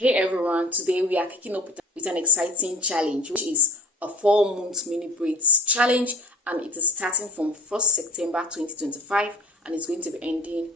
Hey everyone, today we are kicking up with an exciting challenge, which is a 4-month mini braids challenge, and it is starting from 1st September 2025 and it's going to be ending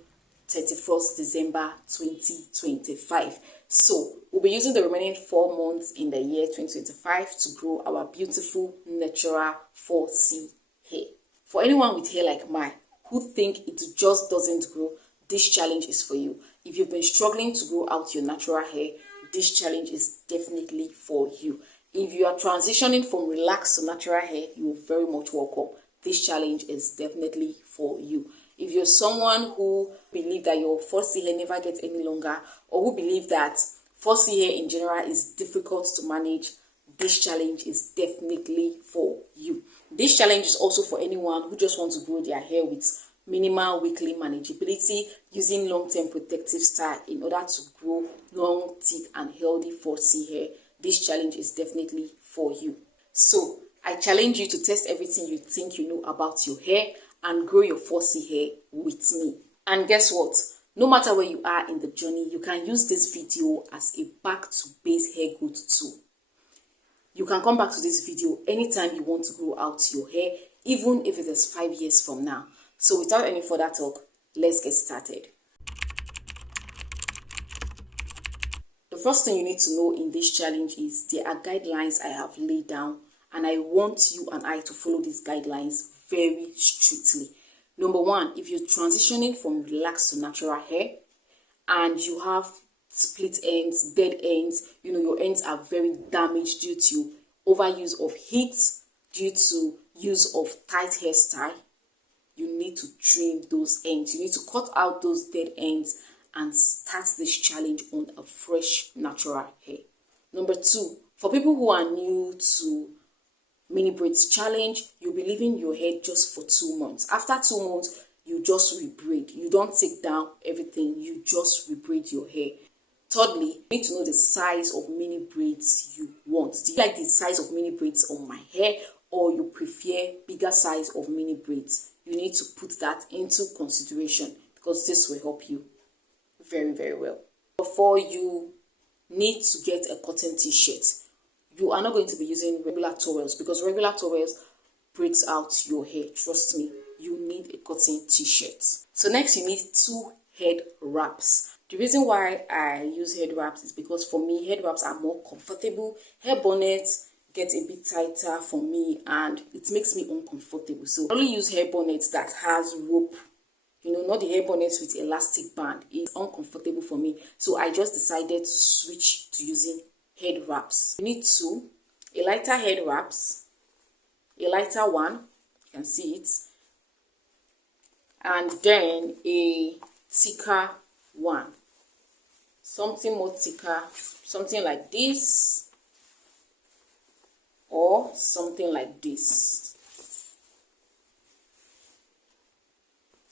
31st December 2025. So we'll be using the remaining 4 months in the year 2025 to grow our beautiful natural 4C hair. For anyone with hair like mine who think it just doesn't grow, this challenge is for you. If you've been struggling to grow out your natural hair, this challenge is definitely for you. If you are transitioning from relaxed to natural hair, you're very much welcome. This challenge is definitely for you. If you're someone who believes that your 4C hair never gets any longer, or who believes that 4C hair in general is difficult to manage, this challenge is definitely for you. This challenge is also for anyone who just wants to grow their hair with minimal weekly manageability, using long-term protective style in order to grow long, thick and healthy 4C hair. This challenge is definitely for you. So I challenge you to test everything you think you know about your hair and grow your 4C hair with me. And guess what? No matter where you are in the journey, you can use this video as a back to base hair growth tool. You can come back to this video anytime you want to grow out your hair, even if it is 5 years from now. So without any further talk, let's get started. The first thing you need to know in this challenge is there are guidelines I have laid down, and I want you and I to follow these guidelines very strictly. Number one, if you're transitioning from relaxed to natural hair and you have split ends, dead ends, your ends are very damaged due to overuse of heat, due to use of tight hairstyle, you need to trim those ends. You need to cut out those dead ends and start this challenge on a fresh natural hair. Number two, for people who are new to mini braids challenge, you'll be leaving your hair just for 2 months. After 2 months, you just rebraid. You don't take down everything, you just rebraid your hair. Thirdly, you need to know the size of mini braids you want. Do you like the size of mini braids on my hair, or you prefer bigger size of mini braids? You need to put that into consideration because this will help you very, very well. Before you need to get a cotton t-shirt, you are not going to be using regular towels because regular towels breaks out your hair. Trust me, you need a cotton t-shirt. So next you need 2 head wraps. The reason why I use head wraps is because for me, head wraps are more comfortable. Hair bonnets get a bit tighter for me and it makes me uncomfortable. So I only use hair bonnets that has rope, not the hair bonnets with elastic band. It's uncomfortable for me. So I just decided to switch to using head wraps. You need 2, a lighter head wraps, a lighter one, you can see it, and then a thicker one. Something more thicker, something like this, or something like this.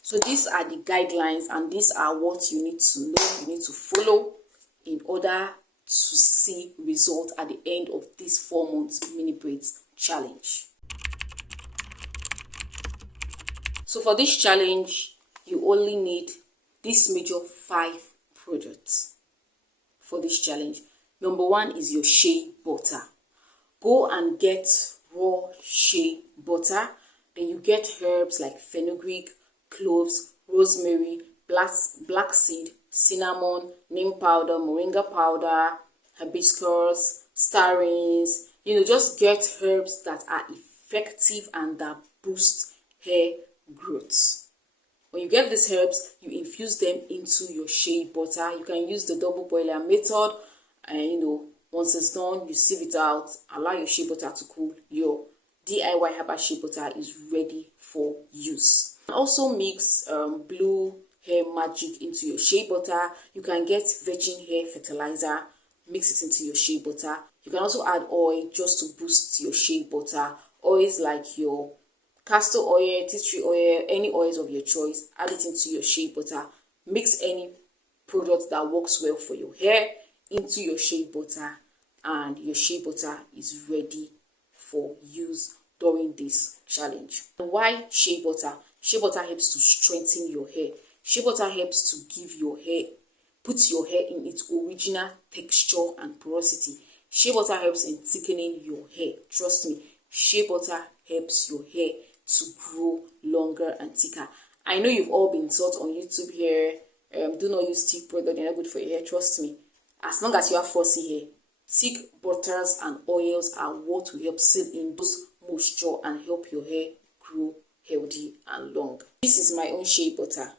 So these are the guidelines and these are what you need to know, you need to follow in order to see result at the end of this 4 months mini braids challenge. So for this challenge, you only need this major 5 products for this challenge. Number 1 is your shea butter. Go and get raw shea butter. Then you get herbs like fenugreek, cloves, rosemary, black seed, cinnamon, neem powder, moringa powder, hibiscus, starings. Just get herbs that are effective and that boost hair growth. When you get these herbs, you infuse them into your shea butter. You can use the double boiler method, and once it's done, you sieve it out, allow your shea butter to cool. Your DIY herbal shea butter is ready for use. Also mix blue hair magic into your shea butter. You can get virgin hair fertilizer, mix it into your shea butter. You can also add oil just to boost your shea butter. Oils like your castor oil, tea tree oil, any oils of your choice, add it into your shea butter. Mix any product that works well for your hair into your shea butter, and your shea butter is ready for use during this challenge. Why shea butter? Shea butter helps to strengthen your hair. Shea butter helps to give your hair puts your hair in its original texture and porosity. Shea butter helps in thickening your hair. Trust me, shea butter helps your hair to grow longer and thicker. I know you've all been taught on YouTube here, do not use thick product, they're not good for your hair. Trust me, as long as you have fussy hair, thick butters and oils are what will help seal in those moisture and help your hair grow healthy and long. This is my own shea butter.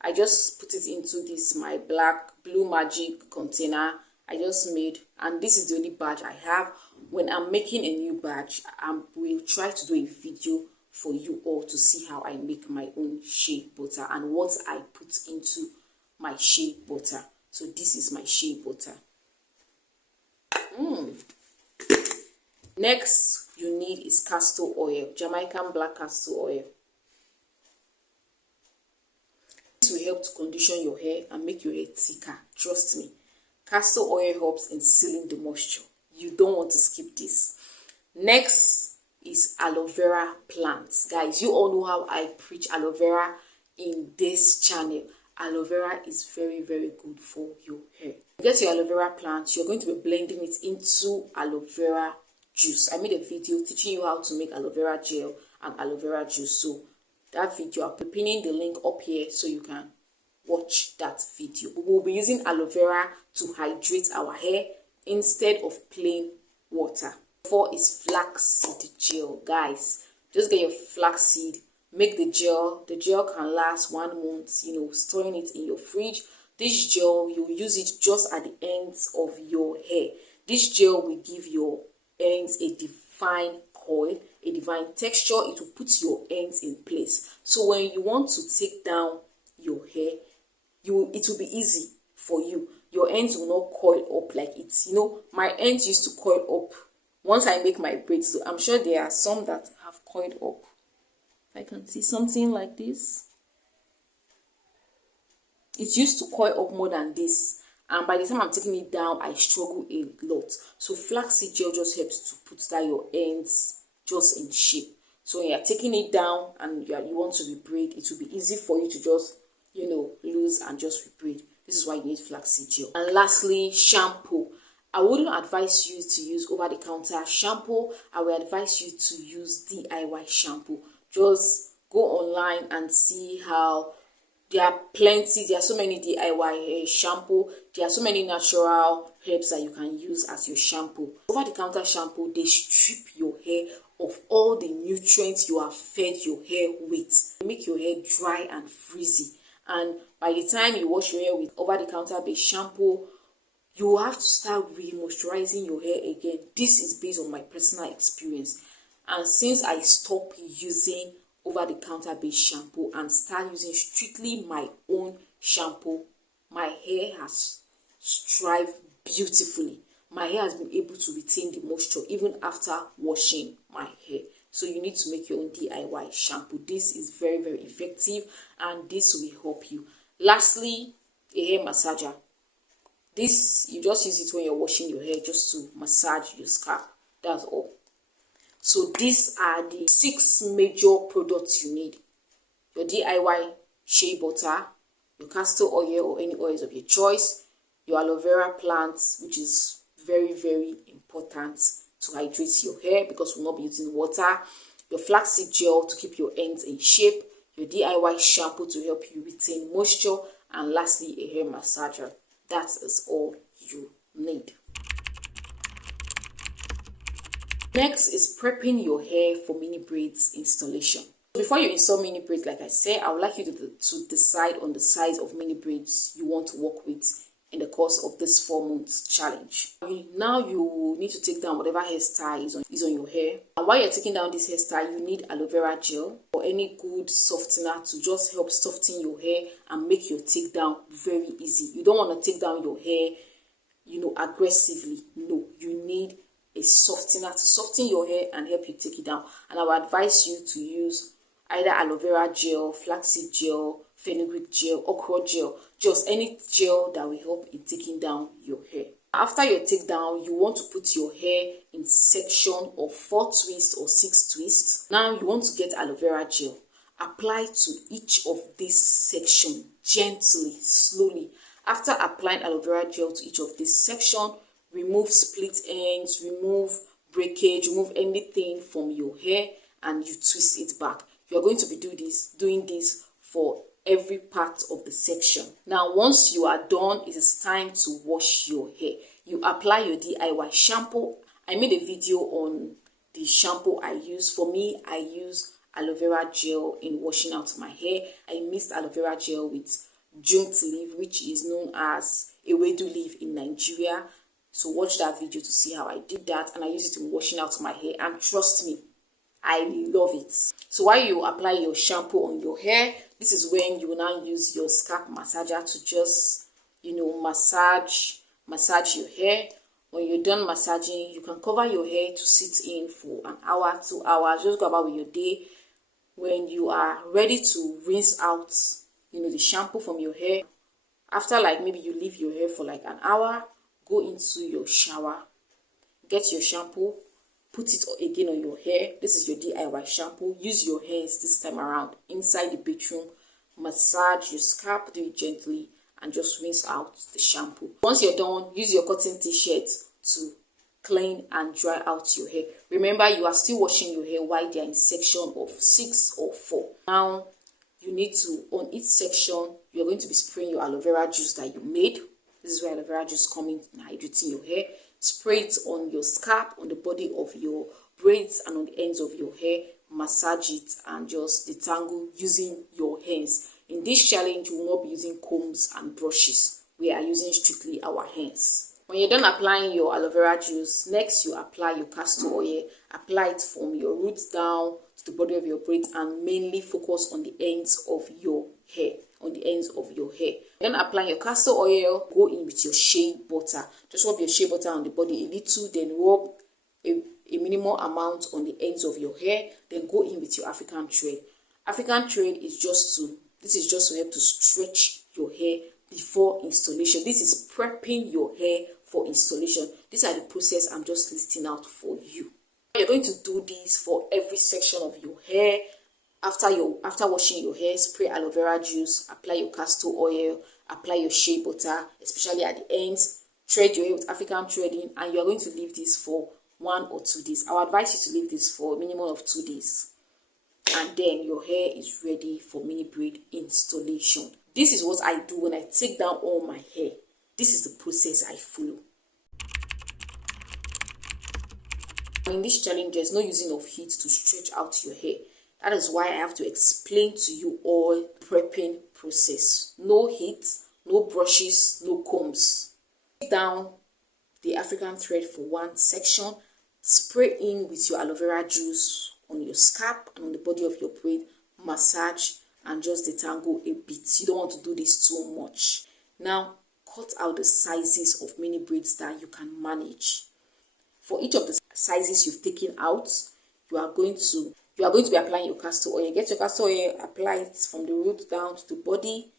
I just put it into this my black Blue Magic container I just made, and this is the only badge I have. When I'm making a new badge, I will try to do a video for you all to see how I make my own shea butter and what I put into my shea butter. So this is my shea butter. Next you need is castor oil, Jamaican black castor oil. This will help to condition your hair and make your hair thicker. Trust me, castor oil helps in sealing the moisture. You don't want to skip this. Next is aloe vera plants. Guys, you all know how I preach aloe vera in this channel. Aloe vera is very, very good for your hair. Get your aloe vera plant. You're going to be blending it into aloe vera juice. I made a video teaching you how to make aloe vera gel and aloe vera juice. So that video, I'll be pinning the link up here so you can watch that video. We will be using aloe vera to hydrate our hair instead of plain water. 4 is flaxseed gel. Guys, just get your flaxseed, make the gel. The gel can last 1 month, storing it in your fridge. This gel, you use it just at the ends of your hair. This gel will give your ends a defined coil, a defined texture. It will put your ends in place. So when you want to take down your hair, it will be easy for you. Your ends will not coil up like it. My ends used to coil up once I make my braids. So I'm sure there are some that have coiled up. I can see something like this. It used to coil up more than this. And by the time I'm taking it down, I struggle a lot. So flaxseed gel just helps to put that your ends just in shape. So when you're taking it down and you want to rebraid, it will be easy for you to just, lose and just rebraid. This is why you need flaxseed gel. And lastly, shampoo. I wouldn't advise you to use over-the-counter shampoo. I would advise you to use DIY shampoo. Just go online and see how there are so many DIY shampoo. There are so many natural herbs that you can use as your shampoo. Over-the-counter shampoo, they strip your hair of all the nutrients you have fed your hair with. They make your hair dry and frizzy. And by the time you wash your hair with over-the-counter based shampoo, you will have to start re-moisturizing your hair again. This is based on my personal experience. And since I stopped using over-the-counter based shampoo and start using strictly my own shampoo, my hair has thrived beautifully. My hair has been able to retain the moisture even after washing my hair. So you need to make your own DIY shampoo. This is very, very effective and this will help you. Lastly, a hair massager. This, you just use it when you're washing your hair just to massage your scalp. That's all. So these are the 6 major products you need. Your DIY shea butter, your castor oil or any oils of your choice, your aloe vera plants, which is very, very important to hydrate your hair because we'll not be using water, your flaxseed gel to keep your ends in shape, your DIY shampoo to help you retain moisture, and lastly, a hair massager. That is all you need. Next is prepping your hair for mini braids installation. Before you install mini braids, like I said, I would like you to decide on the size of mini braids you want to work with in the course of this 4 months challenge. Now you need to take down whatever hairstyle is on your hair. And while you're taking down this hairstyle, you need aloe vera gel or any good softener to just help soften your hair and make your take down very easy. You don't want to take down your hair, aggressively. No, you need a softener to soften your hair and help you take it down. And I would advise you to use either aloe vera gel, flaxseed gel, fenugreek gel, okra gel, just any gel that will help in taking down your hair. After your take down, you want to put your hair in section of 4 twists or 6 twists. Now you want to get aloe vera gel. Apply to each of these sections gently, slowly. After applying aloe vera gel to each of this section, remove split ends, remove breakage, remove anything from your hair, and you twist it back. You are going to be doing this for every part of the section. Now, once you are done, it is time to wash your hair. You apply your DIY shampoo. I made a video on the shampoo I use. For me, I use aloe vera gel in washing out my hair. I mixed aloe vera gel with junct leaf, which is known as ewedu leaf in Nigeria. So watch that video to see how I did that, and I use it in washing out my hair, and trust me, I love it. So while you apply your shampoo on your hair, this is when you will now use your scalp massager to just, massage your hair. When you're done massaging, you can cover your hair to sit in for an hour, 2 hours. Just go about with your day. When you are ready to rinse out, the shampoo from your hair, after maybe you leave your hair for an hour, go into your shower, get your shampoo, put it again on your hair. This is your DIY shampoo. Use your hands this time around inside the bedroom. Massage your scalp, do it gently, and just rinse out the shampoo. Once you're done, use your cotton t-shirt to clean and dry out your hair. Remember, you are still washing your hair while they are in section of 6 or 4. Now, you need to, on each section, you're going to be spraying your aloe vera juice that you made. This is where aloe vera juice comes in and hydrating your hair. Spray it on your scalp, on the body of your braids, and on the ends of your hair. Massage it and just detangle using your hands. In this challenge, we will not be using combs and brushes. We are using strictly our hands. When you're done applying your aloe vera juice, next you apply your castor oil. Apply it from your roots down to the body of your braids, and mainly focus on the ends of your hair. Then apply your castor oil, go in with your shea butter. Just rub your shea butter on the body a little, then rub a minimal amount on the ends of your hair. Then go in with your African thread. African thread is just to help to stretch your hair before installation. This is prepping your hair for installation. These are the process I'm just listing out for you. You're going to do this for every section of your hair. After washing your hair, spray aloe vera juice, apply your castor oil, apply your shea butter, especially at the ends. Thread your hair with African threading, and you are going to leave this for 1 or 2 days. I would advise you to leave this for a minimum of 2 days. And then your hair is ready for mini braid installation. This is what I do when I take down all my hair. This is the process I follow. In this challenge, there's no using of heat to stretch out your hair. That is why I have to explain to you all prepping process. No heat, no brushes, no combs. Take down the African thread for one section. Spray in with your aloe vera juice on your scalp and on the body of your braid. Massage and just detangle a bit. You don't want to do this too much. Now, cut out the sizes of mini braids that you can manage. For each of the sizes you've taken out, you are going to be applying your castor oil. Get your castor oil, apply it from the root down to the body.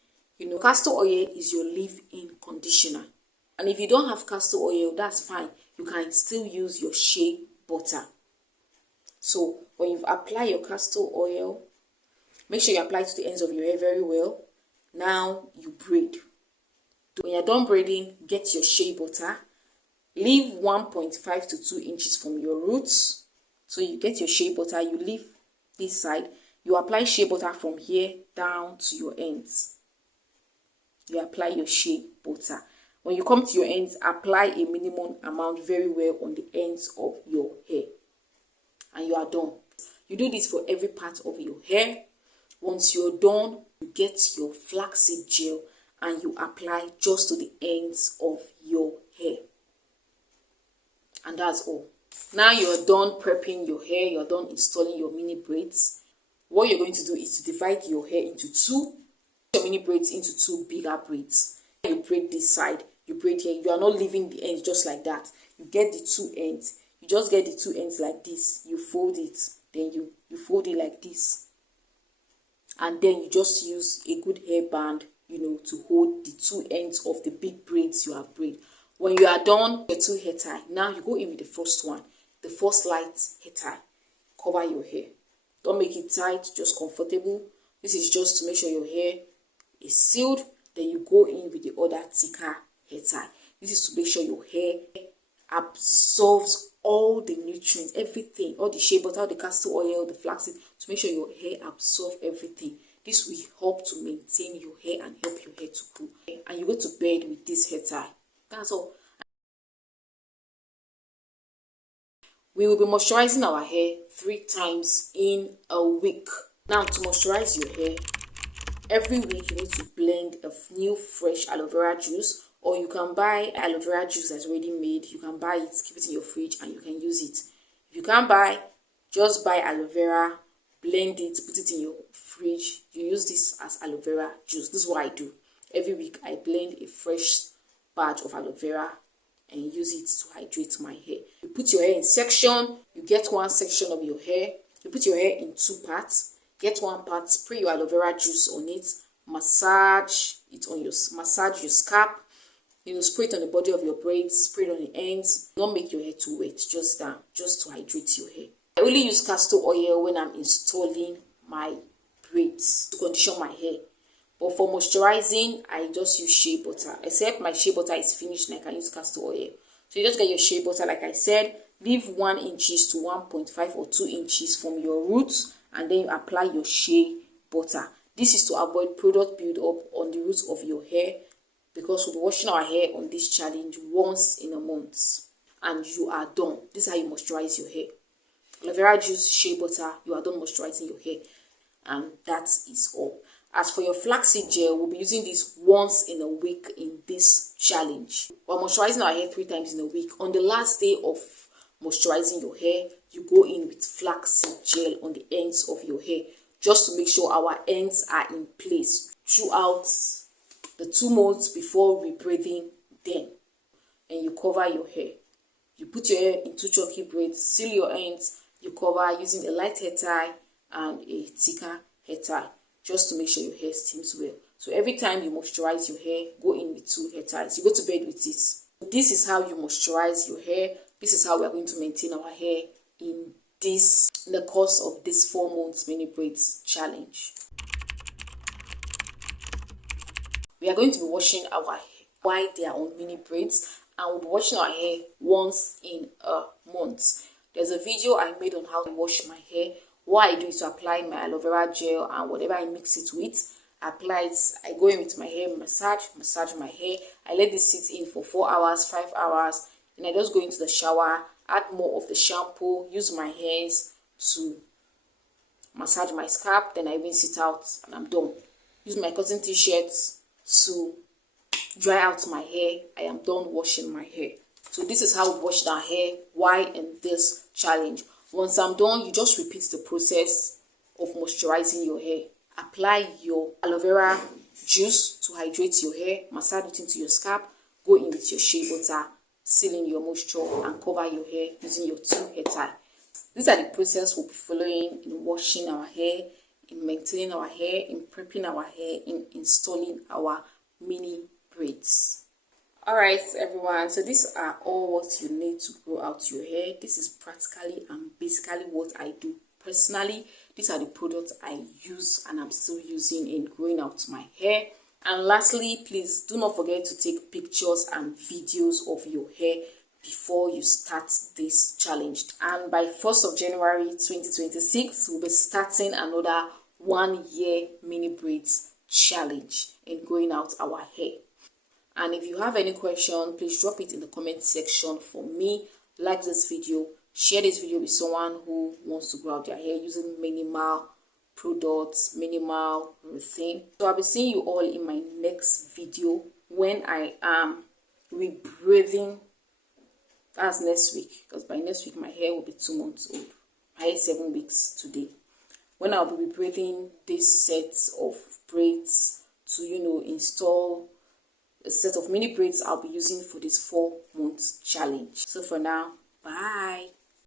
Castor oil is your leave-in conditioner. And if you don't have castor oil, that's fine. You can still use your shea butter. So when you've applied your castor oil, make sure you apply it to the ends of your hair very well. Now you braid. When you're done braiding, get your shea butter. Leave 1.5 to 2 inches from your roots. So you get your shea butter, you leave this side. You apply shea butter from here down to your ends. You apply your shea butter. When you come to your ends, apply a minimum amount very well on the ends of your hair. And you are done. You do this for every part of your hair. Once you're done, you get your flaxseed gel and you apply just to the ends of your hair. And that's all. Now you're done prepping your hair, you're done installing your mini braids. What you're going to do is to divide your hair into two, your mini braids into 2 bigger braids. You braid this side, you braid here. You are not leaving the ends just like that. You get the 2 ends. You just get the 2 ends like this. You fold it, then you fold it like this. And then you just use a good hairband, to hold the 2 ends of the big braids you have braided. When you are done with 2 hair tie, now you go in with the first one, the first light hair tie. Cover your hair. Don't make it tight, just comfortable. This is just to make sure your hair is sealed. then you go in with the other thicker hair tie. This is to make sure your hair absorbs all the nutrients, everything, all the shea butter, all the castor oil, the flaxseed, to make sure your hair absorbs everything. This will help to maintain your hair and help your hair to grow. And you go to bed with this hair tie. That's all. We will be moisturizing our hair 3 times in a week. Now, to moisturize your hair, every week you need to blend a new fresh aloe vera juice, or you can buy aloe vera juice that's already made. You can buy it, keep it in your fridge, and you can use it. If you can't buy, just buy aloe vera, blend it, put it in your fridge. You use this as aloe vera juice. This is what I do. Every week I blend a fresh batch of aloe vera and use it to hydrate my hair. You put your hair in section. You get one section of your hair. You put your hair in 2 parts. Get one part, spray your aloe vera juice on it, massage your scalp. Spray it on the body of your braids, spray it on the ends. Don't make your hair too wet, just to hydrate your hair. I only use castor oil when I'm installing my braids to condition my hair. But for moisturizing, I just use shea butter. Except my shea butter is finished and I can use castor oil. So you just get your shea butter, like I said, leave 1 inches to 1.5 or 2 inches from your roots, and then you apply your shea butter. This is to avoid product build-up on the roots of your hair, because we'll be washing our hair on this challenge once in a month. And you are done. This is how you moisturize your hair. Aloe vera juice, shea butter, you are done moisturizing your hair. And that is all. As for your flaxseed gel, we'll be using this once in a week in this challenge. We're moisturizing our hair 3 times in a week. On the last day of moisturizing your hair, you go in with flaxseed gel on the ends of your hair, just to make sure our ends are in place throughout the 2 months before rebreathing them. And you cover your hair. You put your hair in 2 chunky braids, seal your ends, you cover using a light hair tie and a thicker hair tie, just to make sure your hair steams well. So every time you moisturize your hair, go in with 2 hair ties. You go to bed with it. This is how you moisturize your hair. This is how we are going to maintain our hair in the course of this 4 months mini braids challenge. We are going to be washing our hair while they are on mini braids, and we'll be washing our hair once in a month. There's a video I made on how to wash my hair. What I do is to apply my aloe vera gel and whatever I mix it with. I go in with my hair, massage my hair. I let this sit in for 4 hours, 5 hours. Then I just go into the shower, add more of the shampoo, use my hands to massage my scalp. Then I rinse it out and I'm done. Use my cotton t-shirt to dry out my hair. I am done washing my hair. So this is how we wash our hair while in this challenge. Once I'm done, you just repeat the process of moisturizing your hair. Apply your aloe vera juice to hydrate your hair, massage it into your scalp, go in with your shea butter, seal in your moisture, and cover your hair using your 2 hair tie. These are the process we'll be following in washing our hair, in maintaining our hair, in prepping our hair, in installing our mini braids. Alright everyone, so these are all what you need to grow out your hair. This is practically and basically what I do personally. These are the products I use and I'm still using in growing out my hair. And lastly, please do not forget to take pictures and videos of your hair before you start this challenge. And by 1st of January 2026, we'll be starting another 1 year mini braids challenge in growing out our hair. And if you have any question, please drop it in the comment section for me. Like this video, share this video with someone who wants to grow out their hair using minimal products, minimal routine. So I'll be seeing you all in my next video when I am rebreathing. That's next week, because by next week my hair will be 2 months old. My hair is 7 weeks today. When I'll be rebreathing this set of braids to install a set of mini braids I'll be using for this 4 months challenge. So for now, bye.